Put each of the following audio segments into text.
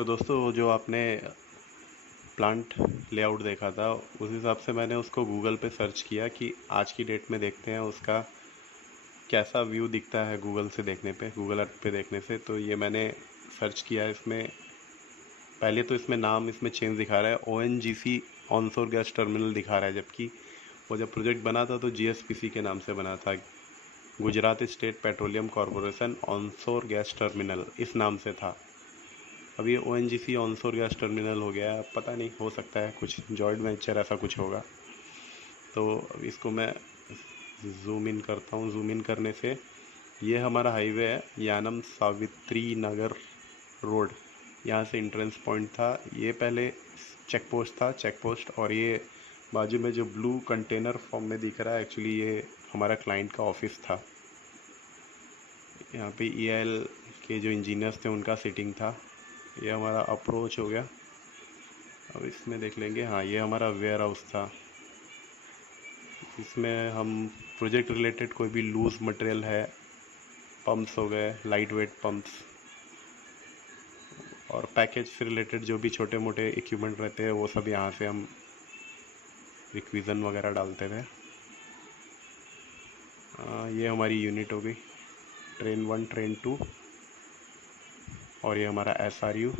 तो दोस्तों जो आपने प्लांट लेआउट देखा था उस हिसाब से मैंने उसको गूगल पे सर्च किया कि आज की डेट में देखते हैं उसका कैसा व्यू दिखता है गूगल से देखने पे, गूगल अर्थ पे देखने से। तो ये मैंने सर्च किया। इसमें पहले तो इसमें नाम इसमें चेंज दिखा रहा है, ONGC ऑनशोर गैस टर्मिनल दिखा रहा है, जबकि वो जब प्रोजेक्ट बना था तो GSPC के नाम से बना था, Gujarat state petroleum corporation onshore gas terminal, इस नाम से था। अब ये ONGC ऑनशोर गैस टर्मिनल हो गया है। पता नहीं, हो सकता है कुछ जॉइंट वेंचर ऐसा कुछ होगा। तो अब इसको मैं जूम इन करता हूँ। जूम इन करने से ये हमारा हाईवे है, यानम सावित्री नगर रोड। यहाँ से एंट्रेंस पॉइंट था। ये पहले चेक पोस्ट था, चेक पोस्ट। और ये बाजू में जो ब्लू कंटेनर फॉर्म में दिख रहा है, एक्चुअली ये हमारा क्लाइंट का ऑफिस था। यहाँ पे EIL के जो इंजीनियर्स थे उनका सिटिंग था। ये हमारा अप्रोच हो गया। अब इसमें देख लेंगे। हाँ, ये हमारा वेयर हाउस था। इसमें हम प्रोजेक्ट रिलेटेड कोई भी लूज मटेरियल है, पंप्स हो गए, लाइट वेट पंप्स, और पैकेज से रिलेटेड जो भी छोटे मोटे इक्विपमेंट रहते हैं वो सब यहाँ से हम रिक्विज़न वगैरह डालते थे। ये हमारी यूनिट हो गई, ट्रेन 1, ट्रेन 2। और ये हमारा SRU।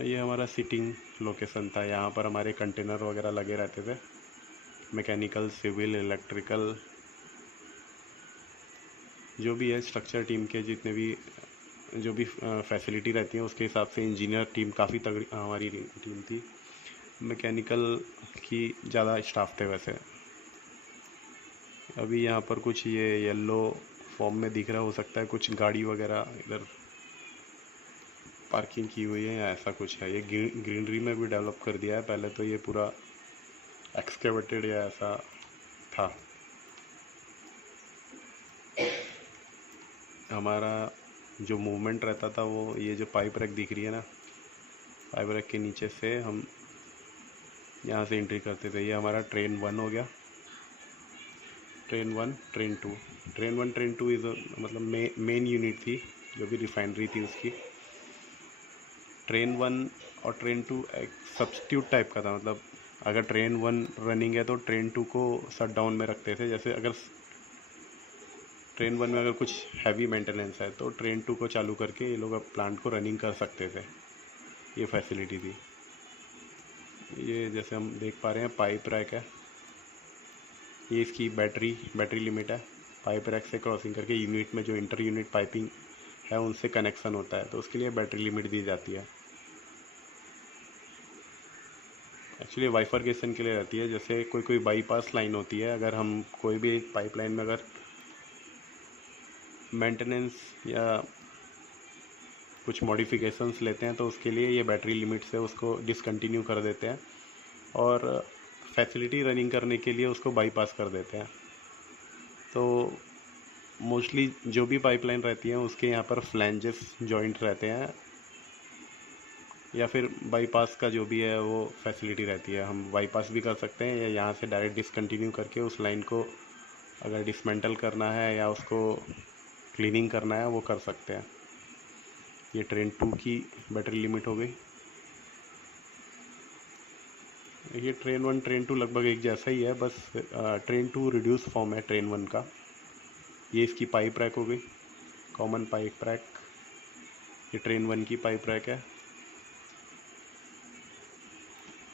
ये हमारा सिटिंग लोकेशन था। यहाँ पर हमारे कंटेनर वगैरह लगे रहते थे, मैकेनिकल, सिविल, इलेक्ट्रिकल, जो भी है स्ट्रक्चर टीम के जितने भी जो भी फैसिलिटी रहती है उसके हिसाब से इंजीनियर टीम काफ़ी तगड़ी हमारी टीम थी। मैकेनिकल की ज़्यादा स्टाफ थे वैसे। अभी यहाँ पर कुछ ये येलो फॉर्म में दिख रहा, हो सकता है कुछ गाड़ी वगैरह इधर पार्किंग की हुई है या ऐसा कुछ है। ये ग्रीनरी में भी डेवलप कर दिया है। पहले तो ये पूरा एक्सकेवेटेड या ऐसा था। हमारा जो मूवमेंट रहता था वो ये जो पाइप रैक दिख रही है ना, पाइप रैक के नीचे से हम यहाँ से एंट्री करते थे। ये हमारा ट्रेन 1 हो गया, train 1, train 2। Train 1, train 2 is मतलब मेन यूनिट थी जो भी रिफाइनरी थी उसकी। ट्रेन 1 और ट्रेन 2 एक सब्स्टिट्यूट टाइप का था। मतलब अगर ट्रेन 1 रनिंग है तो ट्रेन 2 को शट डाउन में रखते थे। जैसे अगर ट्रेन 1 में अगर कुछ हैवी मेंटेनेंस है तो ट्रेन 2 को चालू करके ये लोग अब प्लांट को रनिंग कर सकते थे। ये फैसिलिटी थी। ये जैसे हम देख पा रहे हैं पाइप रैक है, ये इसकी बैटरी लिमिट है। पाइप रैक से क्रॉसिंग करके यूनिट में जो इंटर यूनिट पाइपिंग है उनसे कनेक्शन होता है, तो उसके लिए बैटरी लिमिट दी जाती है। एक्चुअली बाइफरकेशन के लिए रहती है। जैसे कोई बाईपास लाइन होती है, अगर हम कोई भी पाइपलाइन में अगर मेंटेनेंस या कुछ मॉडिफिकेशंस लेते हैं तो उसके लिए ये बैटरी लिमिट से उसको डिसकंटिन्यू कर देते हैं और फैसिलिटी रनिंग करने के लिए उसको बाईपास कर देते हैं। तो मोस्टली जो भी पाइपलाइन रहती हैं उसके यहाँ पर फ्लैंजेस जॉइंट रहते हैं, या फिर बाईपास का जो भी है वो फैसिलिटी रहती है। हम बाईपास भी कर सकते हैं या यहाँ से डायरेक्ट डिसकंटिन्यू करके उस लाइन को अगर डिसमेंटल करना है या उसको क्लीनिंग करना है वो कर सकते हैं। ये ट्रेन 2 की बैटरी लिमिट हो गई। ये ट्रेन 1 ट्रेन 2 लगभग एक जैसा ही है, बस ट्रेन 2 रिड्यूस फॉर्म है ट्रेन 1 का। ये इसकी पाइप रैक हो गई, कॉमन पाइप रैक। ये ट्रेन 1 की पाइप रैक है।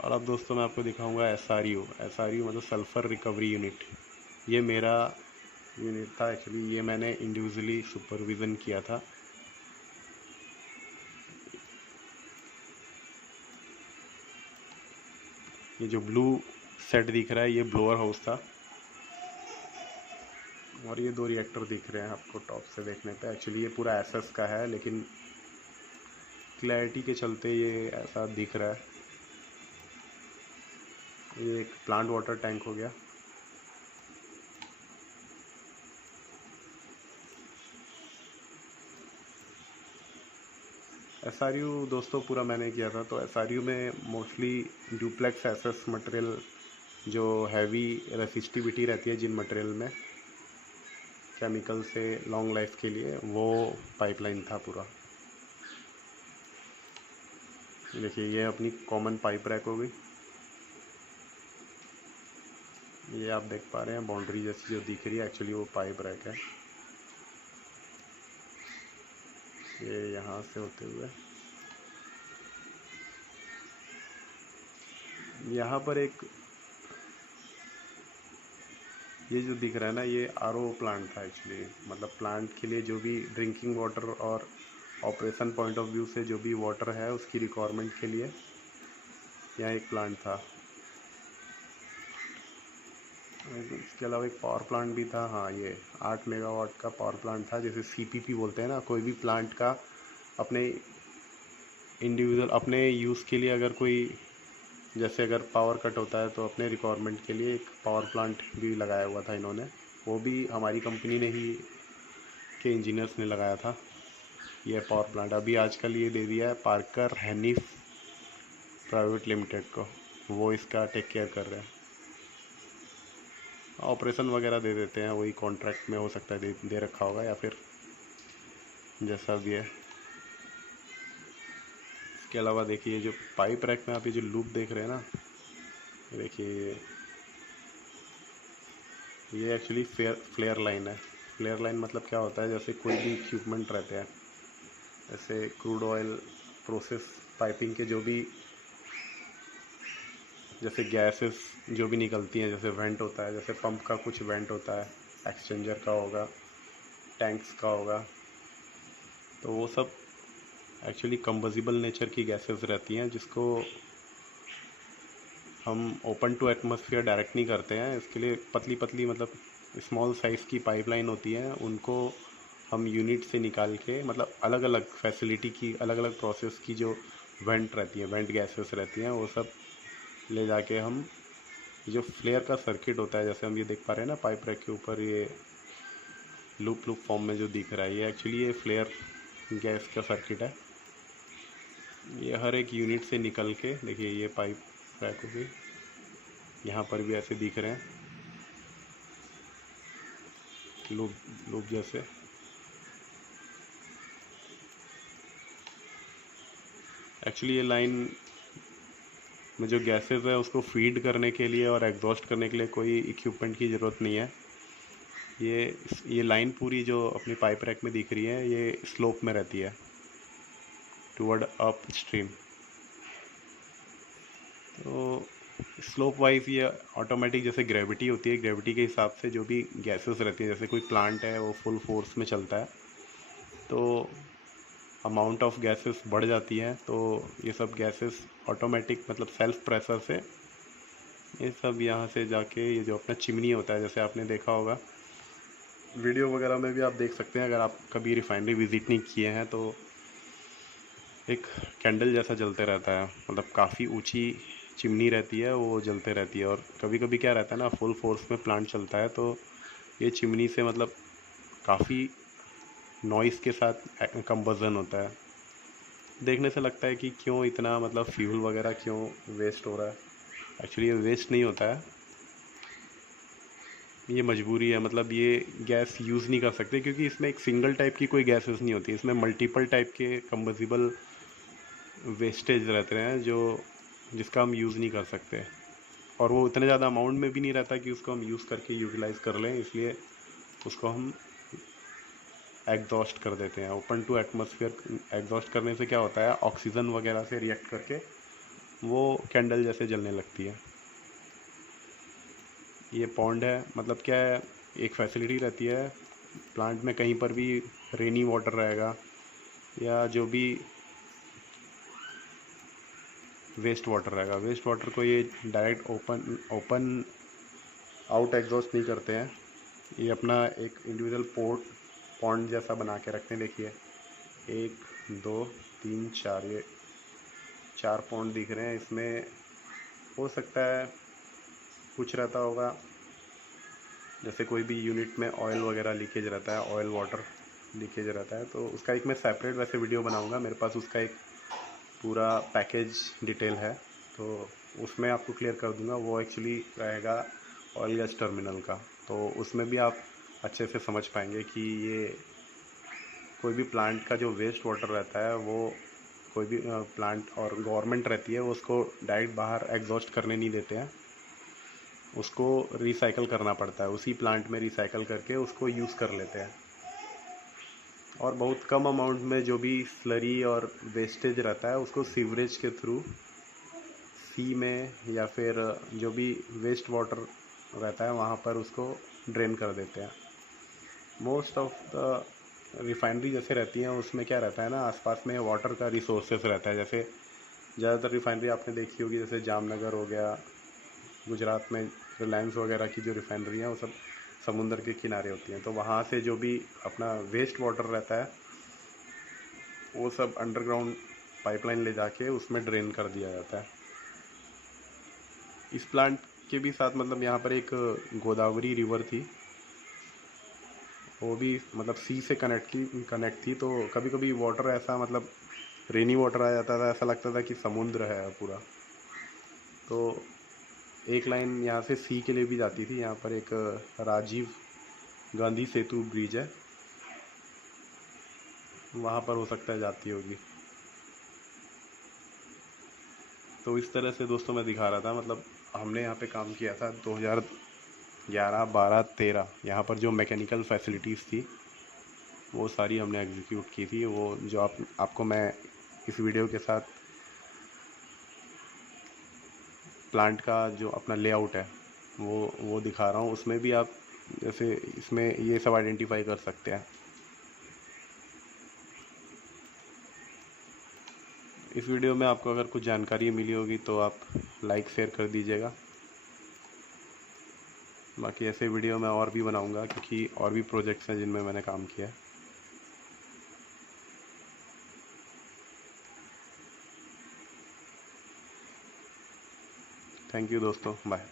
और अब दोस्तों मैं आपको दिखाऊंगा SRU मतलब सल्फ़र रिकवरी यूनिट। ये मेरा यूनिट था एक्चुअली, ये मैंने इंडिविजुअली सुपरविज़न किया था। ये जो ब्लू सेट दिख रहा है ये ब्लोअर हाउस था, और ये 2 रिएक्टर दिख रहे हैं आपको टॉप से देखने पे। एक्चुअली ये पूरा SS का है, लेकिन क्लैरिटी के चलते ये ऐसा दिख रहा है। ये एक प्लांट वाटर टैंक हो गया। SRU दोस्तों पूरा मैंने किया था। तो SRU में मोस्टली डुप्लेक्स SS मटेरियल, जो हैवी रेसिस्टिविटी रहती है जिन मटेरियल में केमिकल से लॉन्ग लाइफ के लिए, वो पाइपलाइन था पूरा। देखिए ये अपनी कॉमन पाइप रैक हो गई। ये आप देख पा रहे हैं बाउंड्री जैसी जो दिख रही है, एक्चुअली वो पाइप रैक है। ये यहाँ से होते हुए यहाँ पर एक ये जो दिख रहा है ना, ये आरओ प्लांट था एक्चुअली। मतलब प्लांट के लिए जो भी ड्रिंकिंग वाटर और ऑपरेशन पॉइंट ऑफ व्यू से जो भी वाटर है उसकी रिक्वायरमेंट के लिए यहाँ एक प्लांट था। इसके अलावा एक पावर प्लांट भी था। हाँ, ये 8 मेगावाट का पावर प्लांट था, जैसे सीपीपी बोलते हैं ना। कोई भी प्लांट का अपने इंडिविजुअल अपने यूज़ के लिए अगर कोई, जैसे अगर पावर कट होता है तो अपने रिक्वायरमेंट के लिए एक पावर प्लांट भी लगाया हुआ था इन्होंने। वो भी हमारी कंपनी ने ही के इंजीनियर्स ने लगाया था। ये पावर प्लांट अभी आजकल ये दे दिया है पार्कर हैनिफ प्राइवेट लिमिटेड को, वो इसका टेक केयर कर रहे हैं। ऑपरेशन वगैरह दे देते हैं, वही कॉन्ट्रैक्ट में हो सकता है दे रखा होगा, या फिर जैसा भी है। इसके अलावा देखिए जो पाइप रैक में आप ये जो लूप देख रहे हैं ना, देखिए ये एक्चुअली फ्लेयर लाइन है। फ्लेयर लाइन मतलब क्या होता है, जैसे कोई भी इक्विपमेंट रहते हैं, जैसे क्रूड ऑयल प्रोसेस पाइपिंग के जो भी, जैसे गैसेस जो भी निकलती हैं, जैसे वेंट होता है, जैसे पंप का कुछ वेंट होता है, एक्सचेंजर का होगा, टैंक्स का होगा, तो वो सब एक्चुअली कंबजिबल नेचर की गैसेस रहती हैं, जिसको हम ओपन टू एटमॉस्फेयर डायरेक्ट नहीं करते हैं। इसके लिए पतली पतली मतलब स्मॉल साइज़ की पाइपलाइन होती हैं, उनको हम यूनिट से निकाल के, मतलब अलग अलग फैसिलिटी की अलग अलग प्रोसेस की जो वेंट रहती है, वेंट गैसेस रहती हैं, वो सब ले जाके हम जो फ्लेयर का सर्किट होता है, जैसे हम ये देख पा रहे हैं ना पाइप रैक के ऊपर ये लूप लूप फॉर्म में जो दिख रहा है, ये एक्चुअली ये फ्लेयर गैस का सर्किट है। ये हर एक यूनिट से निकल के, देखिए ये पाइप रैक हो गई, यहाँ पर भी ऐसे दिख रहे हैं लूप लूप जैसे। एक्चुअली ये लाइन में जो गैसेस है उसको फीड करने के लिए और एग्जॉस्ट करने के लिए कोई इक्विपमेंट की ज़रूरत नहीं है। ये लाइन पूरी जो अपनी पाइप रैक में दिख रही है, ये स्लोप में रहती है टुवर्ड अप स्ट्रीम। तो स्लोप वाइज ये ऑटोमेटिक, जैसे ग्रेविटी होती है, ग्रेविटी के हिसाब से जो भी गैसेस रहती हैं, जैसे कोई प्लांट है वो फुल फोर्स में चलता है तो अमाउंट ऑफ गैसेस बढ़ जाती है, तो ये सब गैसेस ऑटोमेटिक मतलब सेल्फ प्रेशर से ये सब यहाँ से जाके ये जो अपना चिमनी होता है, जैसे आपने देखा होगा वीडियो वगैरह में भी आप देख सकते हैं, अगर आप कभी रिफाइनरी विज़िट नहीं किए हैं तो एक कैंडल जैसा जलते रहता है, मतलब काफ़ी ऊंची चिमनी रहती है, वो जलते रहती है। और कभी कभी क्या रहता है ना, फुल फोर्स में प्लांट चलता है तो ये चिमनी से मतलब काफ़ी नॉइस के साथ कंबजन होता है। देखने से लगता है कि क्यों इतना मतलब फ्यूल वगैरह क्यों वेस्ट हो रहा है। एक्चुअली ये वेस्ट नहीं होता है, ये मजबूरी है। मतलब ये गैस यूज़ नहीं कर सकते क्योंकि इसमें एक सिंगल टाइप की कोई गैसेस नहीं होती, इसमें मल्टीपल टाइप के कंबजिबल वेस्टेज रहते हैं जो जिसका हम यूज़ नहीं कर सकते, और वो उतने ज़्यादा अमाउंट में भी नहीं रहता कि उसको हम यूज़ करके यूटिलाइज़ कर लें, इसलिए उसको हम एग्जॉस्ट कर देते हैं। ओपन टू एटमॉस्फेयर एग्जॉस्ट करने से क्या होता है, ऑक्सीजन वगैरह से रिएक्ट करके वो कैंडल जैसे जलने लगती है। ये पॉन्ड है, मतलब क्या है, एक फैसिलिटी रहती है प्लांट में, कहीं पर भी रेनी वाटर रहेगा या जो भी वेस्ट वाटर रहेगा, वेस्ट वाटर को ये डायरेक्ट ओपन आउट एग्जॉस्ट नहीं करते हैं, ये अपना एक इंडिविजुअल पॉन्ड जैसा बना के रखते हैं। देखिए 1 2 3 4, ये 4 पॉन्ड दिख रहे हैं। इसमें हो सकता है कुछ रहता होगा, जैसे कोई भी यूनिट में ऑयल वगैरह लीकेज रहता है, ऑयल वाटर लीकेज रहता है, तो उसका एक मैं सेपरेट वैसे वीडियो बनाऊंगा, मेरे पास उसका एक पूरा पैकेज डिटेल है, तो उसमें आपको क्लियर कर दूंगा। वो एक्चुअली रहेगा ऑयल गैस टर्मिनल का, तो उसमें भी आप अच्छे से समझ पाएंगे कि ये कोई भी प्लांट का जो वेस्ट वाटर रहता है वो कोई भी प्लांट और गवर्नमेंट रहती है वो उसको डायरेक्ट बाहर एग्जॉस्ट करने नहीं देते हैं, उसको रिसाइकल करना पड़ता है, उसी प्लांट में रिसाइकल करके उसको यूज़ कर लेते हैं। और बहुत कम अमाउंट में जो भी स्लरी और वेस्टेज रहता है उसको सीवरेज के थ्रू सी में या फिर जो भी वेस्ट वाटर रहता है वहाँ पर उसको ड्रेन कर देते हैं। मोस्ट ऑफ द रिफाइनरी जैसे रहती हैं उसमें क्या रहता है ना, आसपास में वाटर का रिसोर्सेस रहता है। जैसे ज़्यादातर रिफाइनरी आपने देखी होगी, जैसे जामनगर हो गया, गुजरात में रिलायंस वगैरह की जो रिफाइनरी हैं वो सब समुंदर के किनारे होती हैं। तो वहाँ से जो भी अपना वेस्ट वाटर रहता है वो सब अंडरग्राउंड पाइपलाइन ले जाके उसमें ड्रेन कर दिया जाता है। इस प्लांट के भी साथ मतलब यहाँ पर एक गोदावरी रिवर थी, वो भी मतलब सी से कनेक्ट थी। तो कभी कभी वाटर ऐसा मतलब रेनी वाटर आ जाता था, ऐसा लगता था कि समुद्र है पूरा। तो एक लाइन यहाँ से सी के लिए भी जाती थी। यहाँ पर एक राजीव गांधी सेतु ब्रिज है, वहाँ पर हो सकता है जाती होगी। तो इस तरह से दोस्तों मैं दिखा रहा था, मतलब हमने यहाँ पे काम किया था 2011, 12, 13। यहाँ पर जो मैकेनिकल फैसिलिटीज़ थी वो सारी हमने एग्जीक्यूट की थी। वो जो आपको मैं इस वीडियो के साथ प्लांट का जो अपना लेआउट है वो दिखा रहा हूँ, उसमें भी आप जैसे इसमें ये सब आइडेंटिफाई कर सकते हैं। इस वीडियो में आपको अगर कुछ जानकारी मिली होगी तो आप लाइक शेयर कर दीजिएगा। बाकी ऐसे वीडियो मैं और भी बनाऊंगा, क्योंकि और भी प्रोजेक्ट्स हैं जिनमें मैंने काम किया है। थैंक यू दोस्तों, बाय।